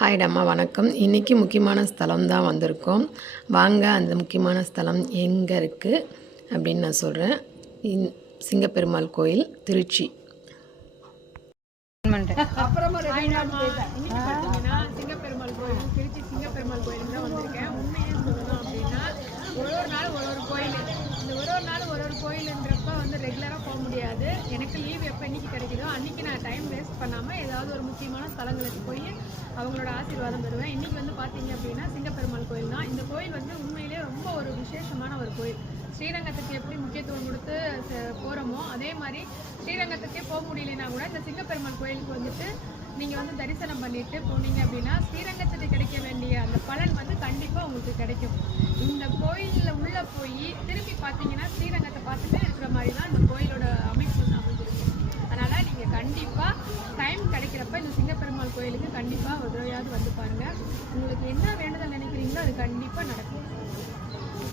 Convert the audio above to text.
Hi அம்மா, வணக்கம். இன்றைக்கி முக்கியமான ஸ்தலம் தான் வந்திருக்கோம். வாங்க அந்த முக்கியமான ஸ்தலம் எங்கே இருக்குது அப்படின்னு நான் சொல்கிறேன். சிங்கப்பெருமாள் கோயில், திருச்சி. சிங்கப்பெருமாள் கோயில், திருச்சி சிங்கப்பெருமாள் கோயிலுக்கு தான் வந்திருக்கேன். உண்மையே சொல்லணும் அப்படின்னா ஒரு நாள் ஒரு கோயில், இந்த ஒரு நாள் ஒரு கோயிலுன்றப்ப ரெகுலராக போக முடியாது. எனக்கு லீவ் எப்போ இன்னைக்கு கிடைக்குதோ அன்றைக்கி நான் டைம் வேஸ்ட் பண்ணாமல் ஏதாவது ஒரு முக்கியமான ஸ்தலங்களுக்கு போய் அவங்களோட ஆசீர்வாதம் பெறுவேன். இன்றைக்கி பார்த்தீங்க அப்படின்னா சிங்கப்பெருமாள் கோயில் தான். இந்த கோயில் உண்மையிலே ரொம்ப ஒரு விசேஷமான ஒரு கோயில். ஸ்ரீரங்கத்துக்கு எப்படி முக்கியத்துவம் கொடுத்து போகிறோமோ அதே மாதிரி ஸ்ரீரங்கத்துக்கே போக முடியலன்னா கூட இந்த சிங்கப்பெருமாள் கோயிலுக்கு நீங்கள் தரிசனம் பண்ணிட்டு போனீங்க அப்படின்னா ஸ்ரீரங்கத்துக்கு கிடைக்க வேண்டிய அந்த பலன் கண்டிப்பாக உங்களுக்கு கிடைக்கும். இந்த கோயிலில் உள்ளே போய் திரும்பி பார்த்தீங்கன்னா ஸ்ரீரங்கத்தை பார்த்துட்டு இருக்கிற மாதிரி தான் இந்த கோயிலோட அமைப்பு அமைஞ்சிருக்கும். அதனால் நீங்கள் கண்டிப்பாக டைம் கிடைக்கிறப்ப இந்த சிங்கப்பெருமாள் கோயிலுக்கு கண்டிப்பாக ஒரு தடவையாவது வந்து பாருங்கள். உங்களுக்கு என்ன வேண்டுதல் நினைக்கிறீங்களோ அது கண்டிப்பாக நடக்கும்.